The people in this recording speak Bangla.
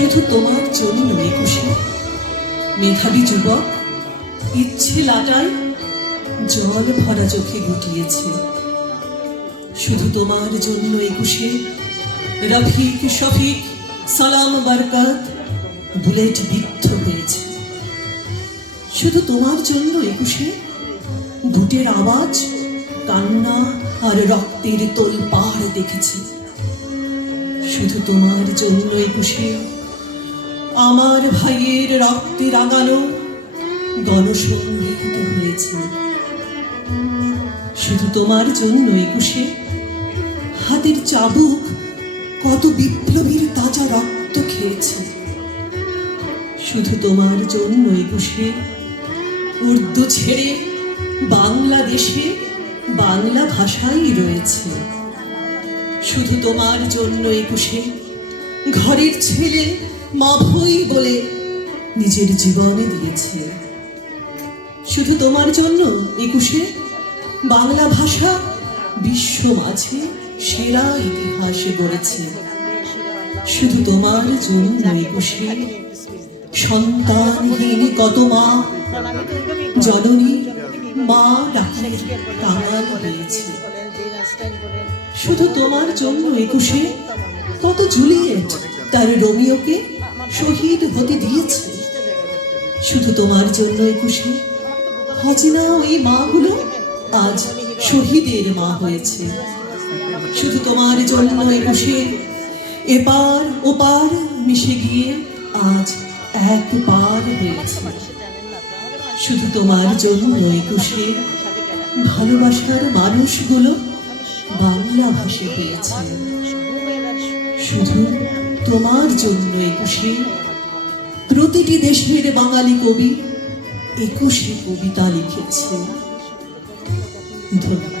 শুধু তোমার জন্য একুশে মেধাবী যুবক ইচ্ছে লাটায় জল ভরা চোখে গুটিয়েছে। শুধু তোমার জন্য একুশে রফিক শফিক সালাম বরকত বুলেট বিদ্ধ হয়েছে। শুধু তোমার জন্য একুশে বুটের আওয়াজ কান্না আর রক্তের তোলপাড় দেখেছে। শুধু তোমার জন্য একুশে আমার ভাইয়ের রক্তে রাঙানো গণসংগীত হয়েছে। শুধু তোমার জন্য একুশে হাতের চাবুক কত বিপ্লবীর তাজা রক্ত খেয়েছে। শুধু তোমার জন্য একুশে উর্দু ছেড়ে বাংলাদেশে বাংলা ভাষাই রয়েছে। শুধু তোমার জন্য একুশে ঘরের ছেলে মাভই বলে নিজের জীবনে দিয়েছে। শুধু তোমার জন্য একুশে বাংলা ভাষা বিশ্ব মাঝে সেরা ইতিহাসে গড়েছে। শুধু তোমার জন্য একুশে সন্তানহীন কত মা জননী মা ডাকে কাঙাল হয়েছে। শুধু তোমার জন্য একুশে কত জুলিয়েট তার রোমিওকে শহীদ হতে দিয়েছে। শুধু তোমার জন্য একুশে অচেনা ওই মাগুলো আজ শহীদের মা হয়েছে। শুধু তোমার জন্য একুশে এপার ওপার মিশে গিয়ে আজ এক পার হয়েছে। শুধু তোমার জন্য একুশে ভালোবাসার মানুষগুলো বাংলা ভাষী হয়েছে। শুধু তোমার জন্য একুশে প্রতিটি দেশের বাঙালি কবি একুশে কবিতা লিখেছে। ধন্যবাদ।